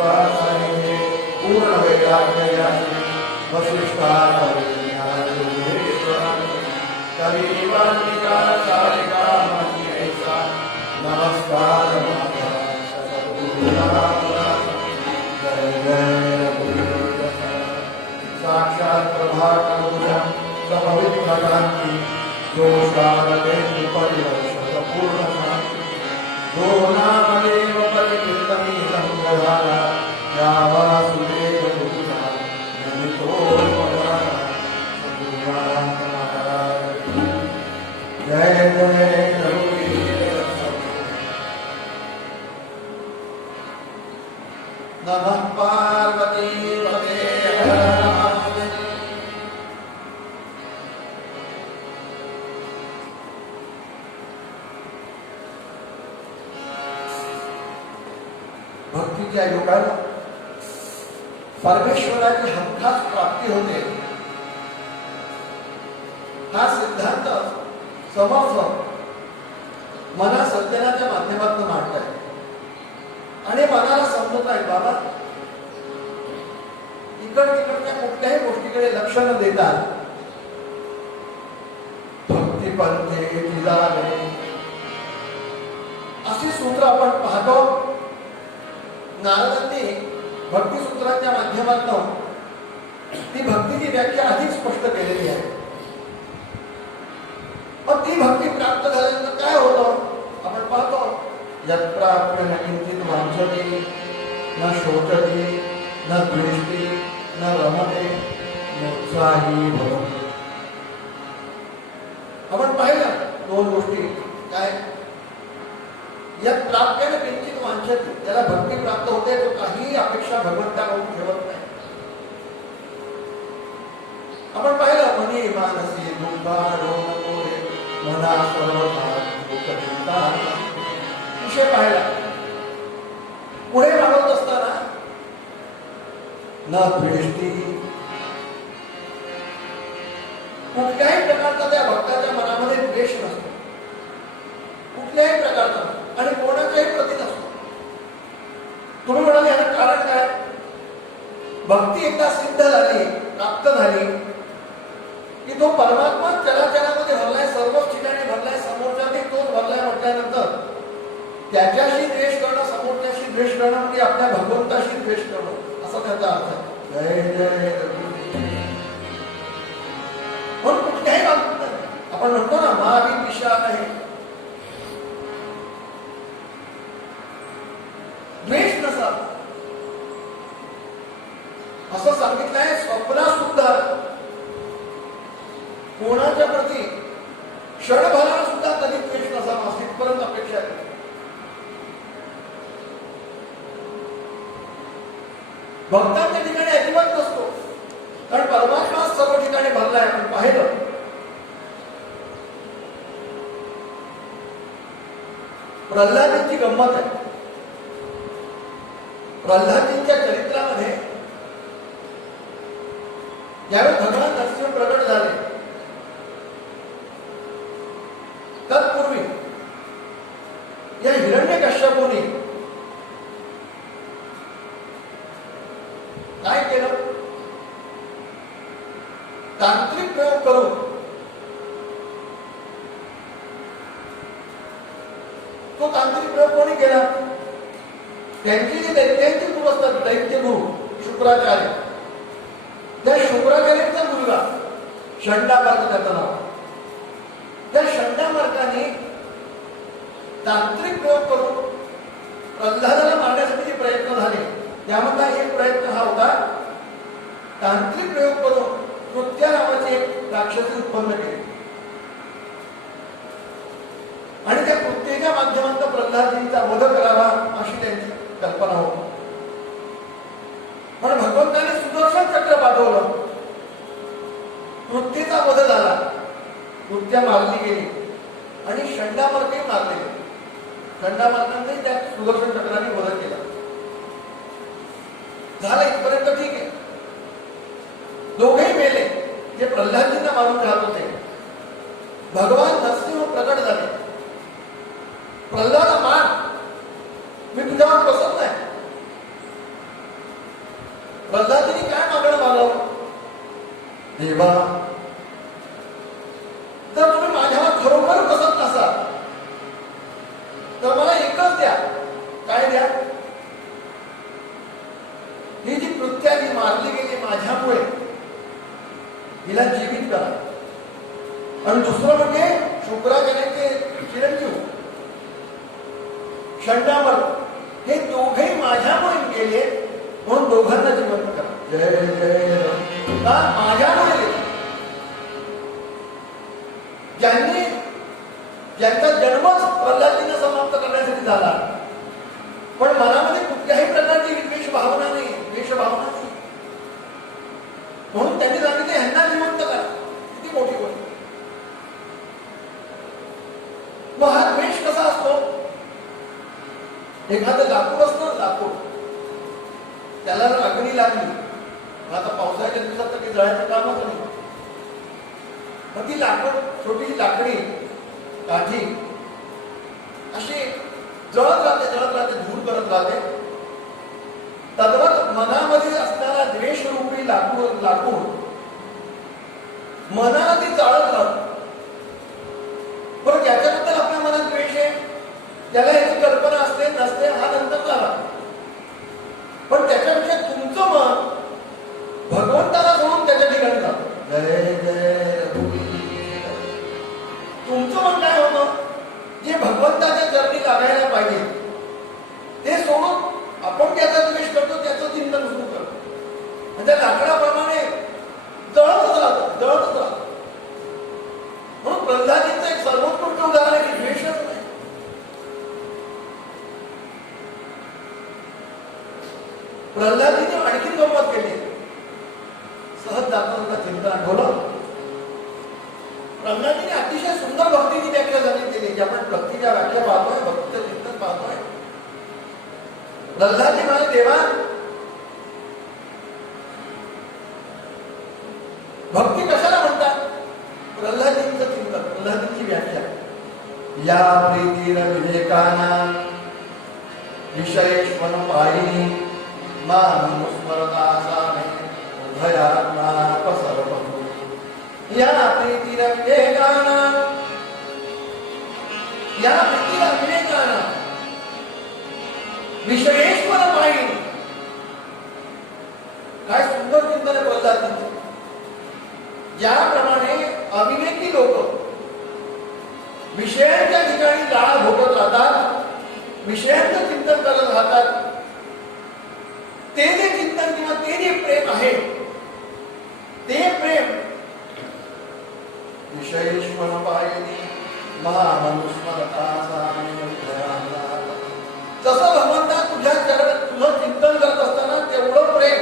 पूर्ण वैराग्याने नमस्कार साक्षात प्रभाकरुणं समविघ्नकान्ति दोषारते परिवर्षत पूर्ण शांति दो नामदेव परिकीर्तनीयं दधाना या वासुदेव गुरुना नमितो मया सद्गुरुनाथ महाराज जय जय रघुवीर नमः पार्वती पते भक्तीच्या योगाला परमेश्वराची हमखास प्राप्ती होते हा सिद्धांत समर्थ मना सज्जनाच्या माध्यमातून मांडताय आणि मनाला समजत आहे बाबा इकड तिकडच्या कुठल्याही गोष्टीकडे लक्ष न देता भक्ती पंथे तिजावे अशी सूत्र आपण पाहतो. नारदांनी भक्तिसूत्रांच्या माध्यमातून ती भक्तीची व्याख्या अधिक स्पष्ट केलेली आहे. पण ती भक्ती प्राप्त झाल्यानंतर काय होतं आपण पाहतो. यत्प्राप्य न किंचित वांछति न शोचति न द्वेष्टि न रमते नोत्साही भवति. आपण पाहिलं दोन गोष्टी काय. यत् प्राप्य न किंचित वांछति त्याला भक्ती प्राप्त होते तो काही अपेक्षा भगवंताकडून ठेवत नाही. आपण पाहिलं मनी मानसी दुःखारो मना सर्वथा दुःखचिंता विषय पाहिला. पुढे वाढवत असताना न द्वेष्टी कुठल्याही प्रकारचा त्या भक्ताच्या मनामध्ये द्वेष नसतो कुठल्याही प्रकारचा आणि कोणाच्याही प्रती नसतो. तुम्ही म्हणाले याला कारण काय. भक्ती एकदा सिद्ध झाली प्राप्त झाली की तो परमात्मा चराचरामध्ये भरलाय सर्वच ठिकाणी भरलाय समोरच्याने तोच भरलाय म्हटल्यानंतर त्याच्याशी द्वेष करणं समोरच्याशी द्वेष करणं म्हणजे आपल्या भगवंताशी द्वेष करणं असा त्याचा अर्थ आहे. जय जय म्हणून कुठल्याही बाबतीत आपण म्हणतो ना महावी दिशा नाही द्वेष नसा असं सांगितलंय. स्वप्ना सुद्धा कोणाच्या प्रती क्षणभराला सुद्धा कधी द्वेष नसावा तिथपर्यंत अपेक्षा आहे. भक्तांच्या ठिकाणी अजिबात नसतो कारण परमात्मा सर्व ठिकाणी भरलाय. आपण पाहिलं प्रल्हादांची गंमत आहे. प्रल्हादजींच्या चरित्रामध्ये ज्यावेळी भगवान नरसिंह प्रगट झाले तत्पूर्वी या हिरण्यकश्यपूने काय केलं. तांत्रिक प्रयोग करून तो तांत्रिक प्रयोग कोणी केला. त्यांची जी दैत्यांची गुरु असतात दैत्य गुरु शुक्राचार्य त्या शुक्राचार्यांचा मुलगा षंडामार्क त्याचं नाव. त्या षंडामार्काने तांत्रिक प्रयोग करून प्रल्हादाला मारण्यासाठी जे प्रयत्न झाले त्यामधला एक प्रयत्न हा होता. तांत्रिक प्रयोग करून कृत्या नावाचे एक राक्षसी उत्पन्न केले आणि त्या कृत्येच्या माध्यमातून प्रल्हादजींचा वध करावा अशी त्यांची कल्पना होती. पण भगवंताने सुदर्शन चक्र पाठवलं. कृत्येचा वध झाला. कृत्या मारली गेली आणि षंडामार्कही मारले गेले. षंडामार्कांनी त्या सुदर्शन चक्राने वध केला. झालं इथपर्यंत ठीक आहे. दोघेही मेले जे प्रल्हादजींना मारून राहत होते. भगवान नरसिंह प्रकट झाले. प्रल्हाद मान मी तुझ्यावर प्रसन्न आहे प्रल्हादीने काय मागणं मागावं? देवा, जर तुम्ही माझ्यावर खरोखर बसत नसाल तर मला एकच द्या. काय द्या? ही जी कृत्यागी मारली गेली माझ्यामुळे, हिला जीवित करा. आणि दुसरं म्हणजे शुक्राचार्याचे चिरंजीव षंडावर, हे दोघेही माझ्यामुळे गेले म्हणून दोघांना जिवंत करा. जय जय का माझ्यामुळे गेले. ज्यांचा जन्मच प्रल्हादीने समाप्त करण्यासाठी झाला, पण मनामध्ये कुठल्याही प्रकारची विद्वेष भावना नाही, द्वेष भावना नाही, म्हणून त्यांनी सांगितले ह्यांना जिवंत करा. किती मोठी गोष्ट. मग हा द्वेष कसा असतो? एखादं लाकूड असतं, लाकूड, त्याला अग्नी लागली, आता पावसाळ्याच्या दिवसात तर काही जळायचं कामच नाही. मग ती लाकूड, छोटी लाकडी काठी अशी जळत राहते, धूर करत राहते. तद्वत मनामध्ये असणारा द्वेष रूपी लाकूड मनाला ती चाळत राहत. पण ज्याच्याबद्दल आपल्या मनात द्वेष आहे, त्याला याची कल्पना असते नसते हा नंतर झाला. पण त्याच्यापेक्षा तुमचं मन भगवंताला सोडून त्याच्या ठिकाणी जातं. जय जय तुमचं मन काय होतं? जे भगवंताच्या चरणी लागायला पाहिजे ते सोडून आपण त्याचा द्वेष करतो, त्याचं चिंतन सुरू करतो. म्हणजे लाकडाप्रमाणे जळतच राहतं. म्हणून प्रल्हादीचं एक सर्वोत्कृष्ट उदाहरण आहे की द्वेषच नाही. प्रल्हादीने आणखी गंमत केली. सहज जाताना चिंतन आठवलं. प्रल्हादीने अतिशय सुंदर भक्तीची व्याख्या सांगितलेली, की आपण भक्तीच्या व्याख्या पाहतोय, भक्तीचं चिंतन पाहतोय. प्रल्हादी म्हणाले, देवा, भक्ती कशाला म्हणतात? प्रल्हादींचं चिंतन, प्रल्हादींची व्याख्या. या प्रीतीर विवेकाना विषयेश्वन पायिनी मानुस्मरता सामे उभयात्मा पसरपतु. या प्रीतीर विवेकाना, या प्रीतीर विवेकाना विषयेश्वर पायिनी. काय सुंदर चिंतन आहे प्रल्हादींचं. ज्याप्रमाणे अविवेकी लोक विषयांच्या ठिकाणी लाळ भोगत राहतात, विषयांचं चिंतन करत राहतात, ते जे चिंतन किंवा ते जे प्रेम आहे, ते प्रेम विषयेश्वर पायिनी महामनुस्मरता सामे उभयात्मा. जसं भगवंता तुझ्या जगात तुझं चिंतन करत असताना तेवढं प्रेम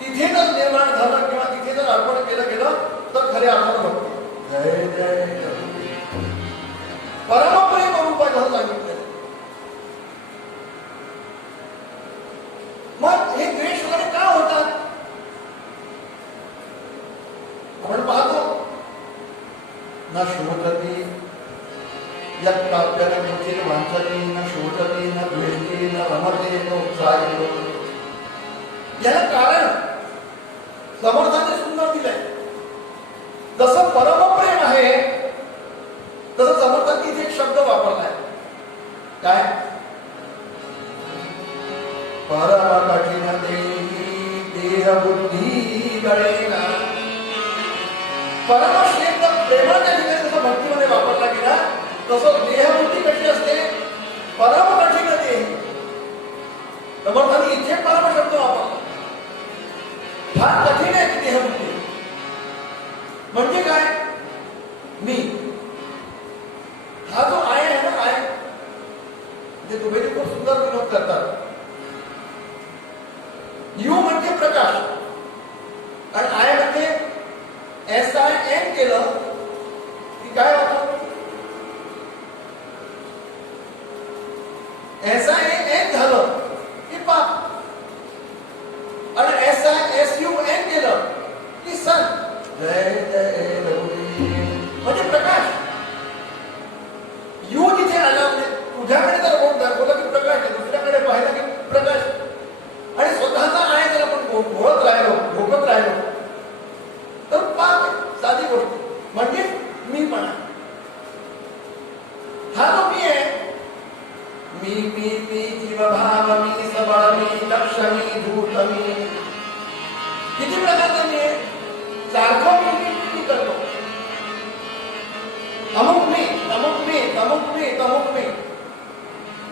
तिथे जर निर्माण झालं किंवा तिथे जर अर्पण केलं गेलं तर खरे अर्थानं भक्ती. जय जय परमप्रेम रूप असं सांगितलं. मग हे द्वेष वगैरे का होतात? आपण पाहतो न शोचती यत्प्राप्यन रुचिर वांछति, न शोचती न द्वेष्टी न रमते न उत्साही. याला कारण समर्थाने सुंदर दिलंय. जसं परमप्रेम आहे तसं समर्थांनी इथे एक शब्द वापरलाय. काय? परम कठीण देही देह बुद्धी गळेना. परम शब्द प्रेमाच्या ठिकाणी जसं भक्तीमध्ये वापरला गेला तसं देहबुद्धी कशी असते? परम कठीण देही. समर्थांनी इथे परम शब्द वापरला. फार कठीण आहे ती देहबुद्धी. म्हणजे काय? मी हा जो आहे ना, आहे म्हणजे तुम्ही खूप सुंदर विनोद करतात. यू म्हणजे प्रकाश आणि आय म्हणजे SIN केलं की काय होतं? SIN झालं की पाप, आणि SISUN केलं की सन. जय जय म्हणजे प्रकाश. यू जिथे आला म्हणजे तुझ्याकडे जर बोट दाखवलं की प्रकाश आहे, दुसऱ्याकडे पाहिलं की प्रकाश, आणि स्वतःचा आहे तर आपण स्वभावमी सबळमी लक्ष्मी धूतमी. किती प्रकारचे मी आहे? सारखं मी करतो. अमुक मी अमुक मी अमुक मी अमुक मी.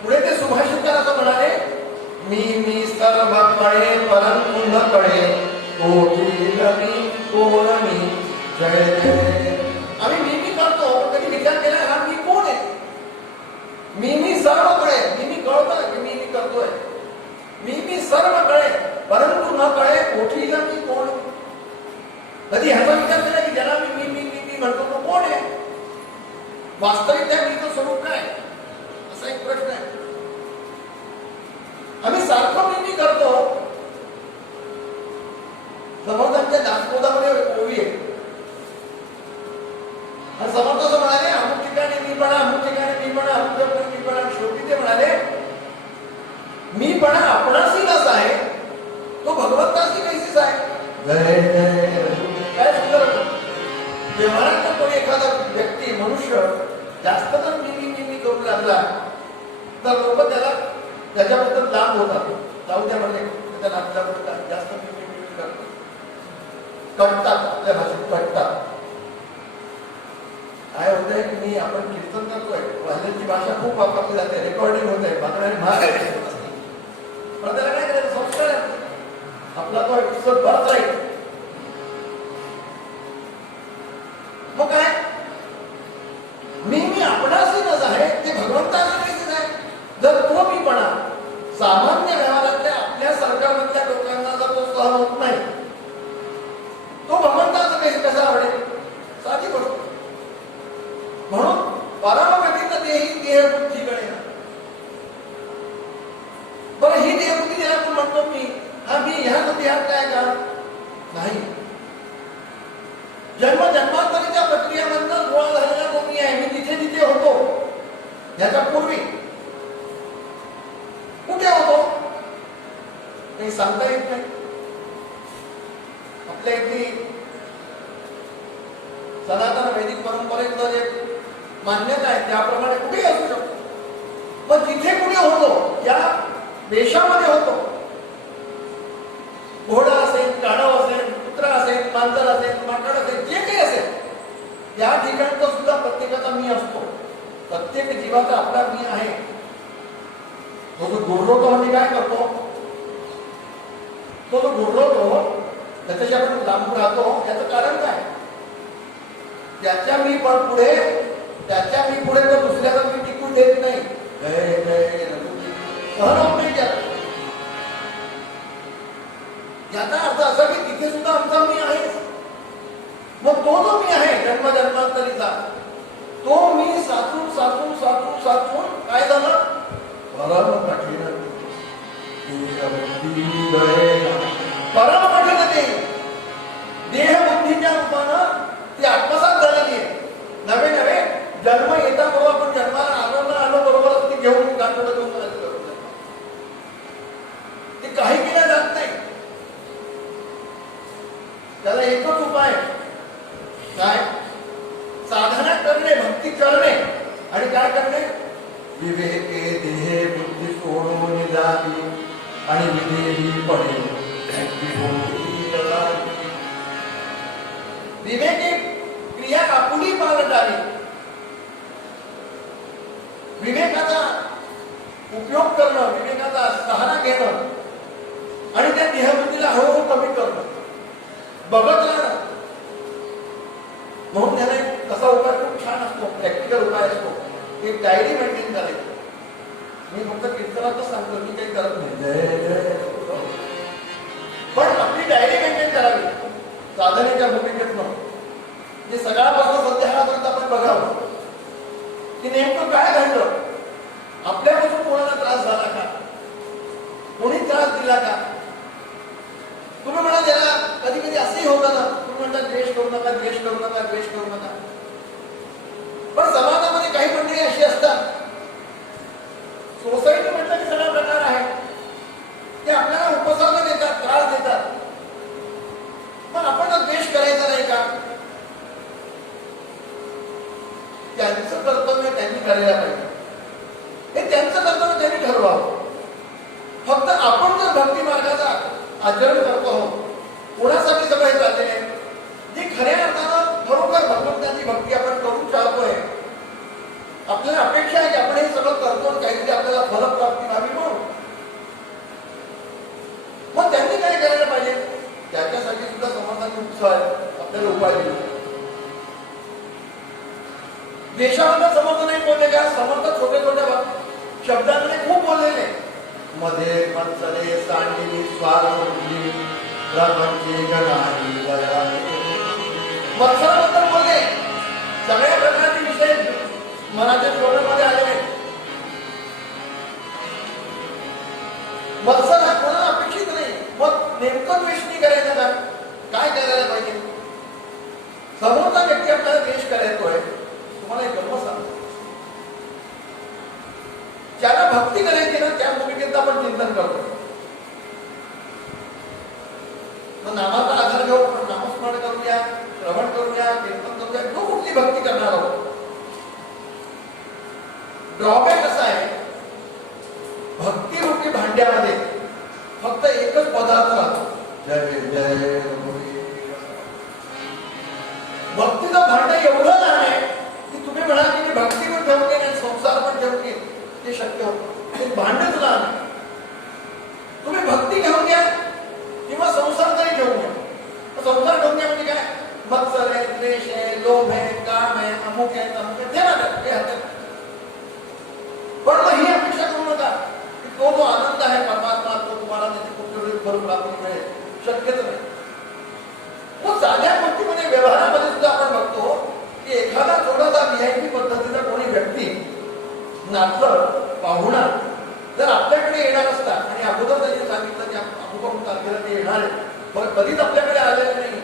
पुढे ते सुभाषितकार असं म्हणाले, मी सर्व कळे परंतु न कळे कोठील मी कोण मी जय जय. आम्ही मी करतो, कधी विचार केला हा मी कोण आहे? मी सर्व कळे, मी कळतं की मी करतोय. मी सर्व कळे परंतु न कळे कोठील मी कोण. कधी ह्याचा विचार केला की ज्याला मी म्हणतो तो कोण आहे? वास्तविक त्या मीचं स्वरूप काय? असा एक प्रश्न आहे. आम्ही सारखं मी करतो. समर्थांच्या दासबोधामध्ये ओवी आहे. समर्थ असं म्हणाले, अमुक ठिकाणी मीपणा, अमुक ठिकाणी मीपणा, अमुक ठिकाणी मीपणा. शेवटी ते म्हणाले, मीपणा आपणाशी कसा आहे तो भगवंताशी कैसीच आहे. काय सुंदर. व्यवहारात कोणी एखादा व्यक्ती मनुष्य जास्त जर मी करू लागला तर लोक त्याला त्याच्याबद्दल लाभ होतात. जाऊ द्या म्हणजे त्याच्या नात्याबद्दल जास्त मी करतो. कटतात, आपल्या भाषेत कटतात. काय होतंय की मी आपण कीर्तन करतोय, हल्ल्याची भाषा खूप वापरली जाते, रेकॉर्डिंग होत आहे, बातम्या महाग पण त्याला काय करायचं? संस्कार आपला तो एपिसोड बराच आहे. मग काय मी आपणाशीच आहे ते भगवंताशी कैसेच आहे. जर तो मीपणा सामान्य व्यवहारातल्या आपल्या सरकारमधल्या लोकांना जर तो सहन होत नाही, तो भगवंताचं काही कसा आवडेल? साधी गोष्ट. म्हणून परमगतीत देही देहबुद्धीकडे. बरं, ही देहबुद्धी ज्याला तू म्हणतो मी ह्या देहात काय का नाही. जन्मांतरीच्या प्रक्रियेमधनं गोळा झालेला तो मी आहे. मी जिथे होतो ह्याच्या पूर्वी कुठे होतो काही सांगता येत नाही. आपल्या इथली सनातन वैदिक परंपरेचं जे मान्यता आहे त्याप्रमाणे कुठेही असू शकतो. पण जिथे कुठे होतो या देशामध्ये होतो. घोडा असेल, गाढव असेल, कुत्रा असेल, मांजर असेल, माकड असेल, जे काही असेल त्या ठिकाणचा सुद्धा प्रत्येकाचा मी असतो. प्रत्येक जीवाचा आपला मी आहे. तो जो गुरवतो म्हणजे काय करतो? तो जो गुरवतो त्याच्याशी आपण लांब राहतो. याचं कारण काय? त्याच्या मी पुढे तर दुसऱ्याला मी टिकून देत नाही. याचा अर्थ असा की तिथे सुद्धा आमचा मी आहे. मग तो जो मी आहे जन्मांतरीचा तो मी साचून काय झालं? परम कठीण ते देहबुद्धीच्या रूपानं ती आत्मसात झालेली आहे. नवे जन्म येता बरोबर आपण जन्माला आलो बरोबरच ती घेऊन गाठोडं घेऊन करायचं. ते काही केलं जात नाही. त्याला एकच उपाय काय? साधना करणे, भक्ती करणे आणि काय करणे? विवेके देहे बुद्धी सोडून जावी आणि विवेही पडे. विवेकी क्रिया आपुली पालटावी. विवेकाचा उपयोग करणं, विवेकाचा सहारा घेणं आणि त्या देहबुद्धीला हळूहळू कमी करणं, बघत राहणं. म्हणून त्याला कसा उपाय खूप छान असतो, प्रॅक्टिकल उपाय असतो. एक डायरी मेंटेन करायची. मी फक्त कीर्तनातच सांगतो, मी काही करत नाही. पण आपली डायरी मेंटेन करावी साधनेच्या भूमिकेतनं. म्हणजे सकाळपासून संध्याकाळपर्यंत आपण बघावं की नेमकं काय घडलं. आपल्यापासून कोणाला त्रास झाला का? कोणी त्रास दिला का? तुम्ही म्हणा त्याला कधी कधी असंही होतं ना, तुम्ही म्हणता द्वेष करू नका, द्वेष करू नका, द्वेष करू नका. पण समाजामध्ये काही मंडळी अशी असतात, सोसायटी म्हटलं की सगळा प्रकार आहे, ते आपल्याला उपसर्ग देतात, त्रास देतात. पण आपण द्वेष करायचा नाही का? त्यांचं कर्तव्य त्यांनी करायला पाहिजे. हे त्यांचं कर्तव्य त्यांनी ठरवावं. आचरण करतो आहोत, कोणासाठी सगळं हे चाललेलं आहे? जी खऱ्या अर्थानं खरोखर भगवंताची भक्ती आपण करू चाहतोय, आपल्याला अपेक्षा आहे की आपण हे सगळं करतो आणि काहीतरी आपल्याला फलप्राप्ती व्हावी म्हणून. मग त्यांनी काय करायला पाहिजे? त्याच्यासाठी सुद्धा समर्थांनी उत्साह आहे, आपल्याला उपाय दिला. देशामध्ये समर्थ नाही बोलले का? समर्थ छोटे छोट्या शब्दांमध्ये खूप बोललेले. मध्ये पंचले सांडली स्वारली ब्रह्मची गणाई मत्सराबद्दल बोलले. सगळ्या प्रकारचे विषय मनाच्या श्लोकामध्ये आलेले. मत्सर हा कोणाला अपेक्षित नाही. मग नेमकं द्वेष नाही करायचं का? काय करायला पाहिजे? समोरचा व्यक्ती आपल्याला द्वेष करायचोय, तुम्हाला एक गंमत सांगतो. ज्याला भक्ती करायची ना त्या भूमिकेत आपण चिंतन करतो. मग नामाचा आधार घेऊ, आपण नामस्मरण करूया, श्रवण करूया, कीर्तन करूया, जो कुठली भक्ती करणार आहोत. ड्रॉबॅक असा आहे, भक्ती रूपी भांड्यामध्ये फक्त एकच पदार्थ राहतो, जय जय. भक्तीचं भांड एवढं लहान आहे की तुम्ही म्हणाल की मी भक्ती पण ठेवते आणि संसार पण ठेवते, ते शक्य होतं. ते भांडच लहान आहे. तुम्ही भक्ती घेऊन घ्या किंवा संसार तरी घेऊन घ्या. संसार घेऊन घ्या म्हणजे काय? मत्सर आहे, द्वेष आहे, लोभ आहे, काम आहे, अमुक आहे, तमुक आहे, ते हातात. पण मग ही अपेक्षा करू नका की तो जो आनंद आहे परमात्मा तो तुम्हाला त्याची कुठे भरून प्राप्ती मिळेल. शक्यच नाही. मग साध्या गोष्टीमध्ये व्यवहारामध्ये सुद्धा आपण बघतो की एखादा थोडासा VIP पद्धतीचा कोणी व्यक्ती नातलं पाहुणा जर आपल्याकडे येणार असता आणि अगोदर त्यांनी सांगितलं की अमुक तारखेला ते येणार आहे, पण कधीच आपल्याकडे आलेले नाही.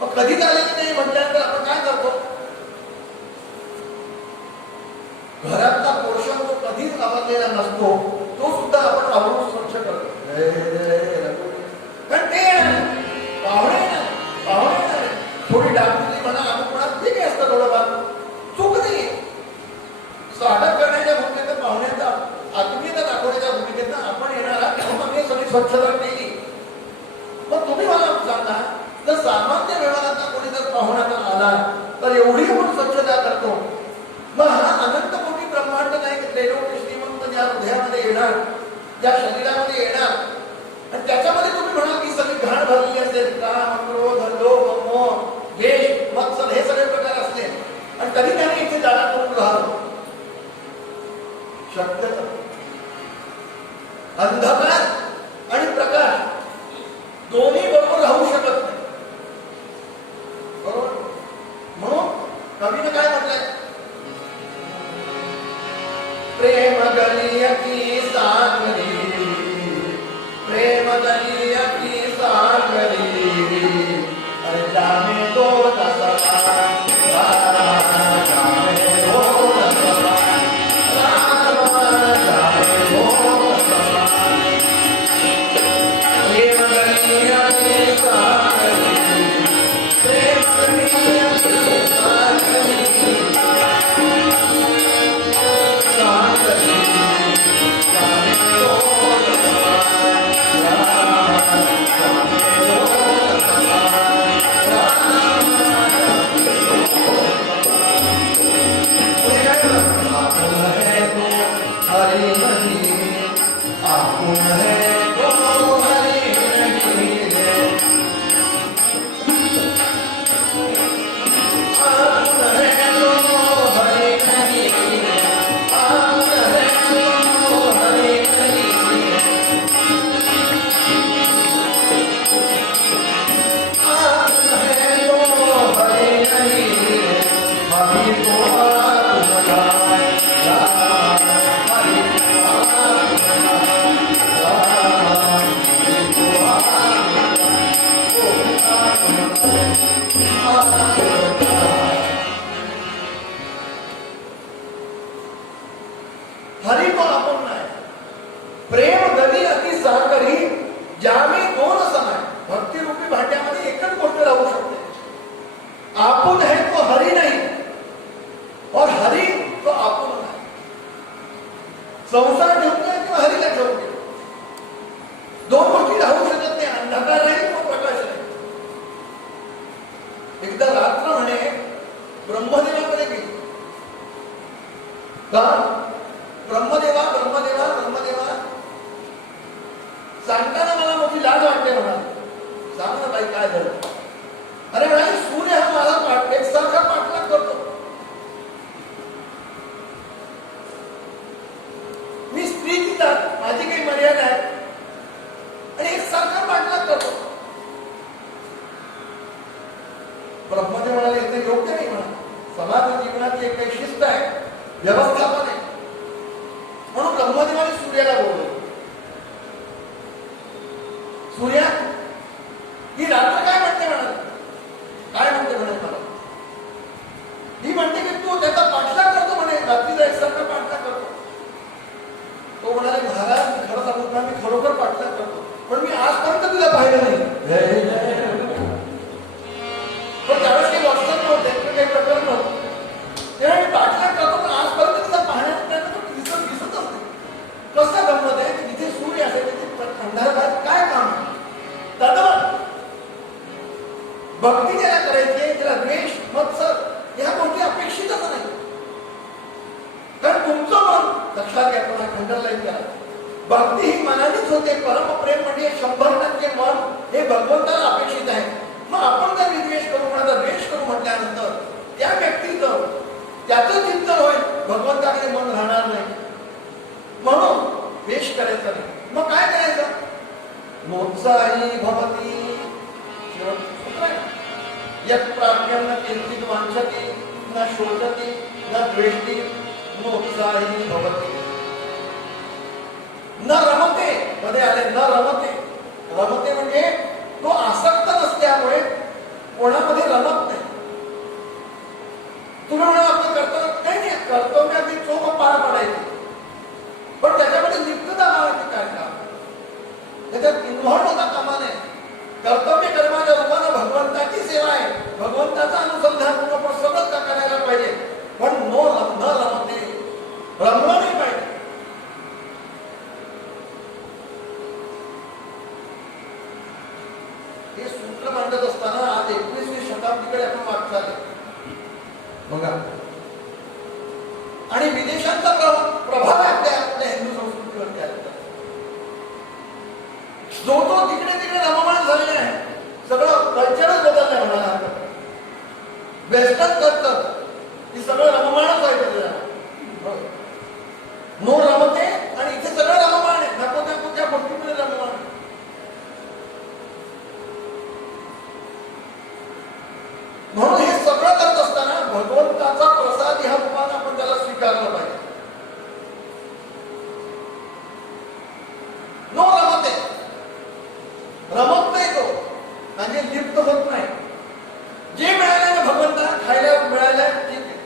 मग कधीच आलेले नाही म्हटल्यानंतर आपण काय करतो? घरातला पोर्शन जो कधीच आवडलेला नसतो तो सुद्धा आपण आवडून स्वच्छ करतो. कारण ते पाहुणे थोडी डागडुजी म्हणा, अमुक म्हणा, जे काही असतं थोडंफार चूक नाही. स्वागत करण्याच्या भूमिकेत पाहुण्याचा आत्मीयता दाखवण्याच्या भूमिकेत आपण येणार आहात, मी सगळी स्वच्छता केली. मग तुम्ही मला सांगा, जर सामान्य व्यवहाराचा कोणी जर पाहुण्याचा आला तर एवढी आपण स्वच्छता करतो. मग हा अनंत कोटी ब्रह्मांड नाही श्रीमंत ज्या हृदयामध्ये येणार, ज्या शरीरामध्ये येणार आणि त्याच्यामध्ये तुम्ही म्हणाल की सगळी घाण भरलेली असेल, काम, क्रोध, लोभ, मोह, द्वेष, मत्सर हे सगळे प्रकार असले आणि कधी त्याने इथे जागा करून राहतो. शक्यता अंधकार आणि प्रकाश दोन्ही बरोबर राहू शकत नाही. बरोबर? म्हणून कवीने काय म्हटलंय? प्रेम गलिया की सागरी, प्रेम गलिया की सागरी, अरे जामे तो दसरा, जामे तो दसरा, जामे तो दसरा. प्रेम गलिया की सागरी, प्रेम गलिया की सागरी, हरी तो आपण नाही. प्रेम गली अति सागरी, ज्यामे दोन सम आहे. भक्ती रूपी भांड्यामध्ये एकच गोष्ट राहू शकते. आपण है तो हरी नाही और हरी तो आपण नाही. संसार ठेवतोय किंवा हरीला ठेवतोय. दोन गोष्टी राहू शकत नाही, अंधकार नाही किंवा प्रकाश नाही. एकदा रात्र म्हणे ब्रह्मदेवाकडे गेली. का ब्रह्मदेवा ब्रह्मदेवा ब्रह्मदेवा सांगताना मला मोठी लाज वाटते. म्हणाल सांग ना बाई काय झालं. अरे म्हणाले सूर्य हा मला एकसारखा पाठलाग करतो. मी स्त्री तिथं माझी काही मर्यादा आहे आणि एकसारखा पाठलाग करतो. ब्रह्मदेव म्हणाले इथे योग्य नाही. म्हणा समाज जीवनाची एक काही शिस्त आहे, व्यवस्थापन आहे. म्हणून ब्रह्मदेवाने सूर्याला बोलवलं. सूर्या ही रात्र काय म्हणते म्हणाल. काय म्हणते म्हणे मला. ही म्हणते की तू त्याचा पाठलाग करतो म्हणे, रात्रीचा एकसारखा पाठलाग करतो. तो म्हणाले महाराज मी खरं सांगू का, मी खरोखर पाठलाग करतो, पण मी आजपर्यंत तुला पाहिलं नाही. पण त्यावेळेस काही वाचत नव्हते, काही प्रकरण नव्हतं. तेव्हा मी पाठलाग करतो, पण आजपर्यंत तुला पाहण्यात दिसतच नाही. कसं गंमत आहे की जिथे सूर्य असेल तिथे अंधारात काय काम आहे. भक्ती ज्याला करायची आहे त्याला द्वेष मत्सर ह्या गोष्टी अपेक्षितच नाही. कारण तुमचं मन लक्षात घ्या, तुम्हाला खंडन करा. भक्ती ही मनानेच होते. परमप्रेम म्हणजे 100% मन हे भगवंताला अपेक्षित आहे. मग आपण जर विद्वेष करू म्हणा, द्वेष करू म्हटल्यानंतर त्या व्यक्तीचं त्याचं चिंतन होईल, भगवंताकडे मन राहणार नाही. म्हणून द्वेष करायचा नाही. मग काय करायचं. मोत्साही भवती यत् प्राप्यं न किंचित् वांछति न शोचति न द्वेष्टि मोत्साही भवति. न रमते मध्ये आले, न रमते. रमते म्हणजे तो आसक्त नसल्यामुळे कोणामध्ये रमत नाही. तुम्ही म्हणा आपलं कर्तव्य नाही, कर्तव्य अगदी चोख पार पडायचे, पण त्याच्यामध्ये लिप्तता लावायची काय काम. त्याच्यात इन्व्हॉल्व होता कामा नये. कर्तव्य कर्माच्या रूपानं भगवंताची सेवा आहे, भगवंताचा अनुसंधान करून आपण सगळं करायला पाहिजे. पण न रमते, रमलं नाही पाहिजे. हे सूत्र मांडत असताना आज 21वी शताब्दीकडे आपण वाटचाल बघा. आणि विदेशांचा प्रभाव आपल्या हिंदू संस्कृतीवरती आलेला. जो तो तिकडे तिकडे रममाण झालेले आहे. सगळं कल्चरच बदललंय म्हणाला. वेस्टर्न कल्चर ही सगळं रममाणच आहे. नो रमते आणि इथे सगळं रममाण आहे. नको त्या कुठल्या गोष्टीमध्ये रममाण. म्हणून हे सगळं करत असताना भगवंताचा प्रसाद ह्या रूपाने आपण त्याला स्वीकारलं पाहिजे. नो रमते, रमत नाही तो, म्हणजे लिप्त होत नाही. जे मिळालं ना भगवंताला खायला मिळालं ठीक आहे.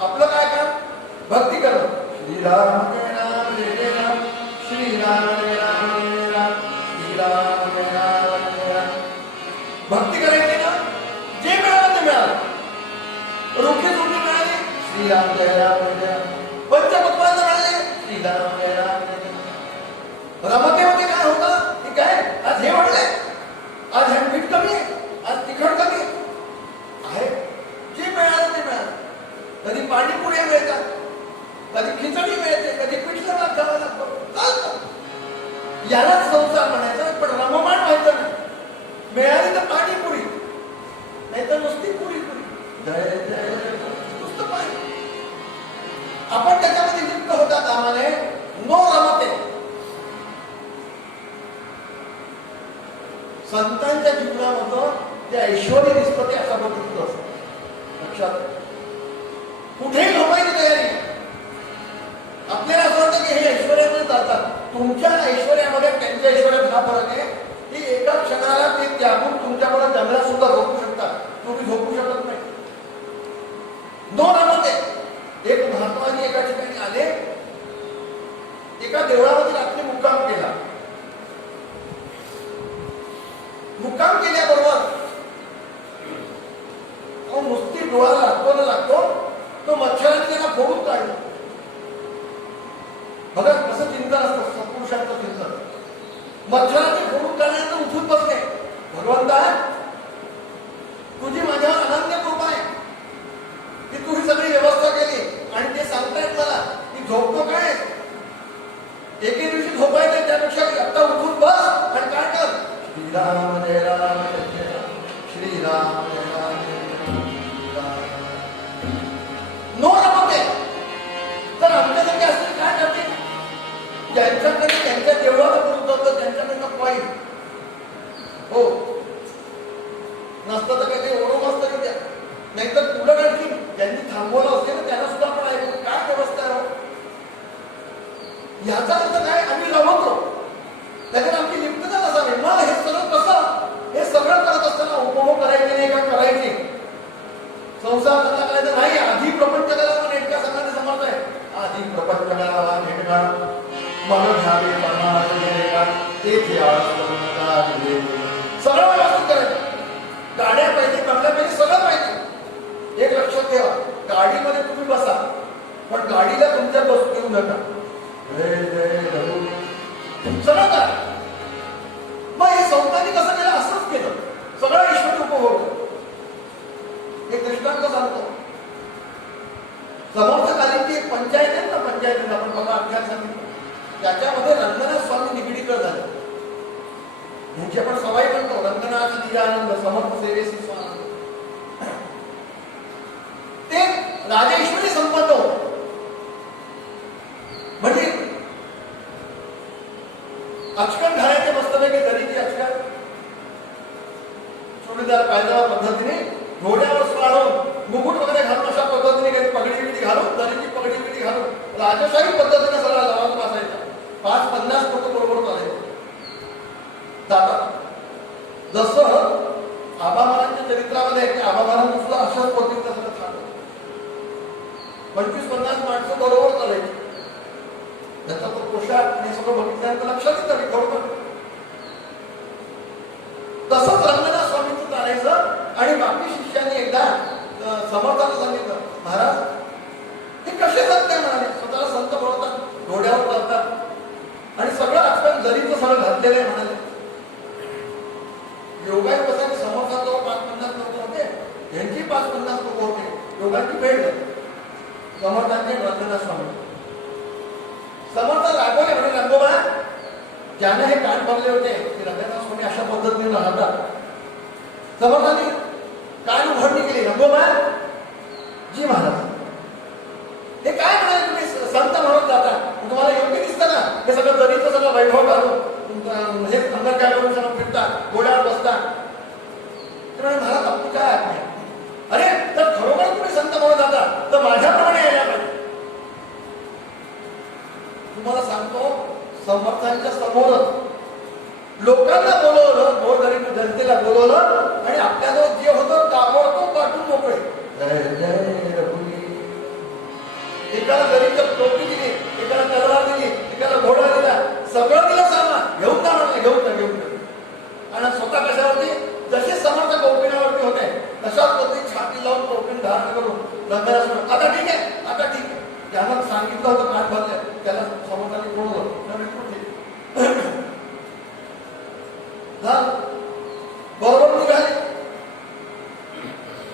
आपलं काय काम. भक्ती करणं. श्रीराम जय राम जय राम, श्रीराम जय राम जय राम, श्रीराम जय राम जय राम. भक्ती करायची ना, जे मिळालं ते मिळालं. रोखी जोडी मिळाली, श्रीराम जय राम जय राम. पंचपक्वान्न मिळाले, श्रीराम जय राम जय राम. रमतेमध्ये काय होतं की काय, आज हे वाटलंय, आज हे मीठ कमी आहे, आज तिखट कमी आहे. जे मिळालं ते मिळालं. कधी पाणीपुऱ्या मिळतात, कधी खिचडी मिळते, कधी पिठलं भात खावं लागतं, चालतं. यालाच संसार म्हणायचा. पण रममाण व्हायचं नाही. मिळाली तर पाणीपुरी, नाही तर नुसती पुरी पुरी, जय जय नुसतं पाणी. आपण त्याच्यामध्ये लिप्त होता कामा नये. नो रमते. संतांच्या जीवनामध्ये जे ऐश्वर्य दिसतं ते अशा पद्धतीचं असतं. लक्षात कुठेही झोपायची तयारी. आपल्याला असं वाटतं की हे ऐश्वर्यामध्ये जातात. तुमच्या ऐश्वर्यामध्ये त्यांच्या ऐश्वर्यात हा फरक आहे की एका क्षणाला ते त्यागून तुमच्याकडे जंगलात सुद्धा झोपू शकतात, तुम्ही झोपू शकत नाही. नो रमते. एक महात्माजी एका ठिकाणी आले, एका देवळामध्ये रात्री मुक्काम केला. मुक्काम केल्याबरोबर नुसती डोळ्याला लागतो तो मच्छराने त्याला फोडून काढला. बघा कसं चिंतन असतं सत्पुरुषांचं चिंतन. मच्छराची फोडून काढण्यानंतर उठून बसले, भगवंता तुझी माझ्यावर अनन्य कृपा आहे की तू ही सगळी व्यवस्था केली. आणि ते सांगतायत मला की झोपतो काय, एके दिवशी झोपायचं त्यापेक्षा आता उठून बस आणि काय कर, श्रीराम जय राम जय राम श्रीराम जय राम नो नमते. तर आमच्यासारखे असतील काय करते, ज्यांच्याकडे त्यांच्या देवळाला बोलत होतं त्यांच्याकडनं पाहिजे हो नसतं तर काही ते ओढून असतं का त्या, नाहीतर तुला आणखी ज्यांनी थांबवलं असेल ना त्यांना सुद्धा आपण ऐकू काय व्यवस्था आहे. याचा अर्थ काय, आम्ही रमतो त्याच्यात आमची लिप्तता नसावी. मग हे सगळं कसं, हे सगळं करत असताना उपभोग करायचे नाही का करायचे, संसार कसा करायचा नाही, आधी प्रपंच करावा. नेटक्या संघाने समर्थ आहे, आधी प्रपंच करावा नेटका मन घ्यावे परमार्थ तेथे सगळं व्यवस्थित करायचं. गाड्या पाहिजे, बंगल्या पाहिजे, सगळं पाहिजे. एक लक्षात ठेवा, गाडीमध्ये तुम्ही बसा पण गाडीला तुमच्या बस घेऊ नका. सगळं करा. मग हे संतांनी कसं केलं, असंच केलं, सगळं ईश्वर उपभोग. एक दृष्टांत सांगतो, समर्थकालीनची एक पंचायत आहे ना, पंचायत आपण बघा अख्यात सांगितलं, त्याच्यामध्ये रंगनाथ स्वामी निगडीकर झाले. यांची आपण सवाई म्हणतो, रंगनाथ निजानंद समर्थ सेवेसी स्वानंद. ते राजेश्वरी संपन्न होत. म्हणजे अचकन घालायचे मस्तपैकी, दरीची अचकन चुडीदार कायदा पद्धतीने घोड्यावर स्वारून मुकुट वगैरे घालून अशा पद्धतीने काही पगडी बिडी घालून, दरीची पगडी बिडी घालून राजशाही पद्धतीने सगळा लवाज बसायचा. 5-50 लोक बरोबर चालायचे जातात. जसं आबा महाराजांच्या चरित्रामध्ये की आबा महाराज सुद्धा अशाच पद्धतीने सगळं चालतं. 25-50 माणसं बरोबर चालायची. त्याचा तो पोशाख हे सगळं बघितल्यानंतर लक्षात येतं की बरोबर तसंच रंगनाथ स्वामींचं चालायचं. आणि बाकी शिष्यांनी एकदा समर्थाला सांगितलं, महाराज हे कसे संत आहे म्हणाले, स्वतःला संत बोलतात, घोड्यावर चालतात आणि सगळं आजकाल जरीचं सगळं घातलेलं आहे म्हणाले. योगायोग कसं समर्थांजवळ 5-50 लोक होते, यांची 5-50 लोक होते. योगांची भेट झाली समर्थांचे रंगनाथ स्वामी. समर्थ रागवले म्हणजे रंगोबा ज्याने हे कान भरले होते ते रंगनाथ स्वामी अशा पद्धतीने राहतात. समर्थांनी कान उघडणी केली, रंगोबा जी महाराज हे काय म्हणाले, तुम्ही संत म्हणून जाता, तुम्हाला योग्य दिसतं ना हे सगळं दरीचं सगळं वैभव घालून हे अंगर काय करून सगळं फिरतात, घोड्यावर बसतात. महाराज आपली काय आहे, अरे तर खरोखर तुम्ही संत म्हणून जाता तर माझ्याप्रमाणे यायला पाहिजे. तुम्हाला सांगतो, समर्थांच्या समोरच लोकांना बोलवलं, गोरगरीब जनतेला बोलवलं आणि आपल्याजवळ जे होतं ताबडतोब वाटून मोकळे. एकाला गरीबच्या टोपी दिली, एकाला तलवार दिली, एकाला घोडा दिला, सगळं दिलं सामान, घेऊन जा म्हटलं, घेऊन जा घेऊन जा. आणि स्वतः कशावरती, जसे समर्थ कौपिनावरती होते तशाच पद्धती छाती लावून कौपिन धारण करून रंगनाथ स्वामी आता ठीक आहे, आता ठीक आहे. त्यानं सांगितलं होतं कान भरले, त्याला समर्थांनी बोलवलं, बरोबर निघाले.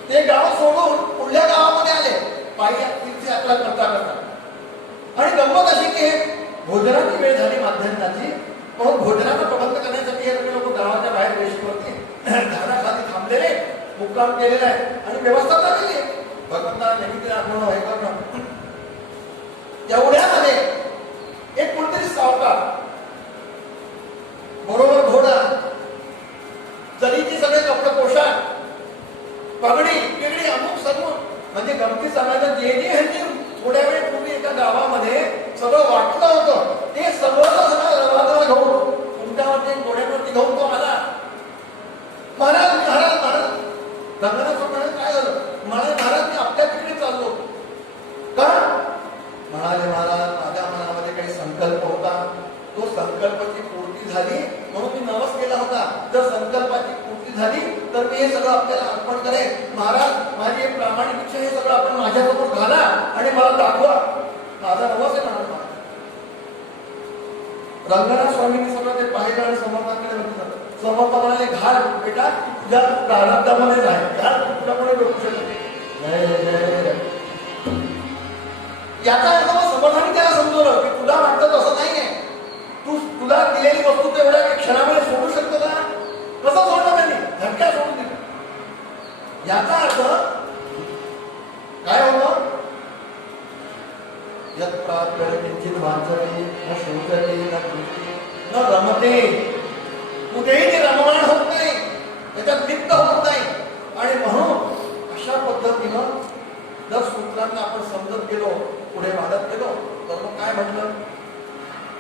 ते गाव सोडून पुढल्या गावामध्ये आले पायी तीर्थयात्रा करता करता. आणि गंमत अशी की भोजनाची वेळ झाली माध्यान्हाची, म्हणून भोजनाचा प्रबंध करण्यासाठी हे लोक गावाच्या बाहेर वेशीवरती झाडाखाली थांबलेले, मुक्काम केलेला आहे आणि व्यवस्था झालेली आहे. भगवंताला नेहमी आठवणं हे करणं. तेवढ्यामध्ये एक कोणतरी सावकार बरोबर घोडा, जरीची सगळे कपडे, पोशाख, पगडी पिगडी अमुक सर्व, म्हणजे गमती समाजात जे जे ह्यांनी थोड्या वेळ पूर्वी एका गावामध्ये सगळं वाटलं होतं ते सगळं सगळं घेऊन तुमच्यावरती घोड्यावरती घेऊन तो आला. महाराज महाराज महाराज रंगनाथ स्वामी काय झालं, म्हणाले महाराज मी आपल्या तिकडे चाललो. का म्हणाले, महाराज माझ्या मनामध्ये काही संकल्प होता, तो संकल्पाची पूर्ती झाली म्हणून मी नवस केला होता. जर संकल्पाची पूर्ती झाली तर मी हे सगळं आपल्याला अर्पण करेन. महाराज माझी एक प्रामाणिक इच्छा, हे सगळं आपण माझ्यासमोर घाला आणि मला दाखवा, माझा नवस आहे म्हणाला. रंगनाथ स्वामींनी सगळं ते पाहिलं आणि समर्थांकडे बघितलं. समर्थ म्हणाले, घाल बेटा, तुझ्या प्रारब्धामध्येच आहे, घाल, तुझ्यामुळे भेटू शकते. याचा अर्थ मग समर्थांनी त्याला समजवलं की तुला वाटतं तसं नाहीये, तुला दिलेली वस्तू तेवढ्या क्षणामध्ये सोडू शकतो का? कसं सोडलं त्यांनी? धडक्या सोडून दिली. याचा अर्थ काय होतं? यत् प्राप्य किंचित वांछते न शोचते न कृती न रमते. कुठेही ते रममाण होत नाही, त्याच्यात लिप्त होत नाही. आणि म्हणून अशा पद्धतीनं जर सूत्रांना आपण समजत गेलो, पुढे वाढत गेलो, तर मग काय म्हटलं?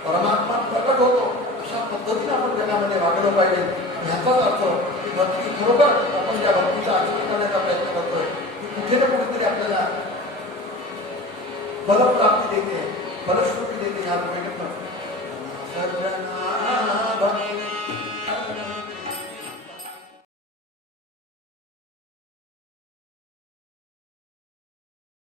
परमात्मा प्रकट होतो. अशा पद्धतीने आपण जगामध्ये वागलं पाहिजे. ह्याचाच अर्थ की भक्ती खरोखर आपण ज्या भक्तीचा आचरण करण्याचा प्रयत्न करतोय ती कुठे ना कुठेतरी आपल्याला फलप्राप्ती देते, फलश्रुती देते. ह्या सज्जना